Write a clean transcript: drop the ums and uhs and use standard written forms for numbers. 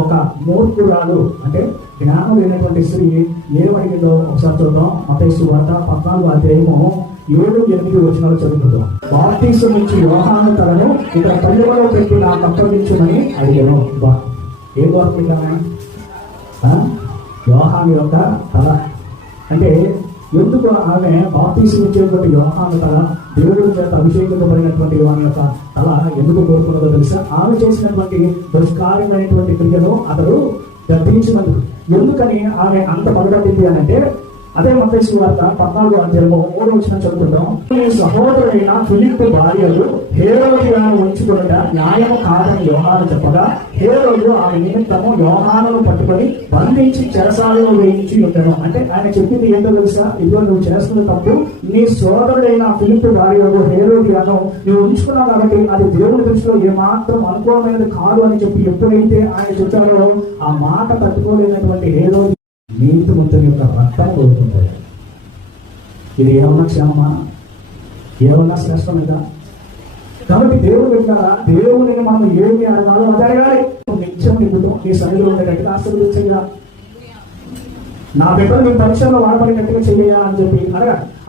ఒక మూర్ఖురాలు అంటే జ్ఞానం లేనటువంటి స్త్రీ ఏమడిగిందో ఒకసారి చూద్దాం. మత్తయి సువార్త 14:7-8 చదువుకుందాం. బాప్తిసం ఇచ్చి యోహాను తలను ఇక్కడ పల్లెలో పెట్టి నాకు అప్పగించమని అడిగాను. ఏం దొరకలేదన్నా యోహాను యొక్క తల అంటే ఎందుకు ఆమె బాప్తిసం ఇచ్చేటువంటి యోహాను తల దేవుడి చేత అభిషేకించబడినటువంటి వాని యొక్క తల ఎందుకు కోరుకున్నదో తెలుసా? ఆమె చేసినటువంటి దుష్కార్యమైనటువంటి క్రియను అతడు గర్తించినందుకు. ఎందుకని ఆమె అంత పగబట్టింది అని అంటే అదే మత్తయి సువార్త 14:3 చదువుకుందాం. నీ సహోదరుడైన ఫిలిప్పు భార్యలు హేరోదియను ఉంచుకొనుట న్యాయము కాదని యోహాను చెప్పగా హేరోదు ఆమె నిమిత్తము యోహానును పట్టుకొని బంధించి చెరసాలలో వేయించి ఉంటాను. అంటే ఆయన చెప్పింది ఏంటో తెలుసా? ఇదిగో నువ్వు చేస్తున్న తప్పు, నీ సోదరుడైన ఫిలిప్పు భార్యలు హేరోదియను నువ్వు ఉంచుకున్నావు కాబట్టి అది దేవుని దృష్టిలో ఏమాత్రం అనుకూలమైనది కాదు అని చెప్పి ఎప్పుడైతే ఆయన చెప్పారో ఆ మాట తట్టుకోలేనటువంటి హేరోది నీతిమంతుని యొక్క రక్తాన్ని కోరుకుంటాడు. ఇది ఏమన్నా క్షేమమా? ఏమన్నా శ్రేష్టమైదా? కాబట్టి దేవుడు పెట్టారా? దేవుడిని మనం ఏమి అడగాలో అది అడగాలి. నిత్యం నిపుణం నీ సన్నిధిలో ఉండేటట్టుగా ఆశీర్వదించగా, నా బిడ్డలు నీ పరీక్షల్లో వాడబడినట్టుగా చెయ్యాలని చెప్పి అడగాలి.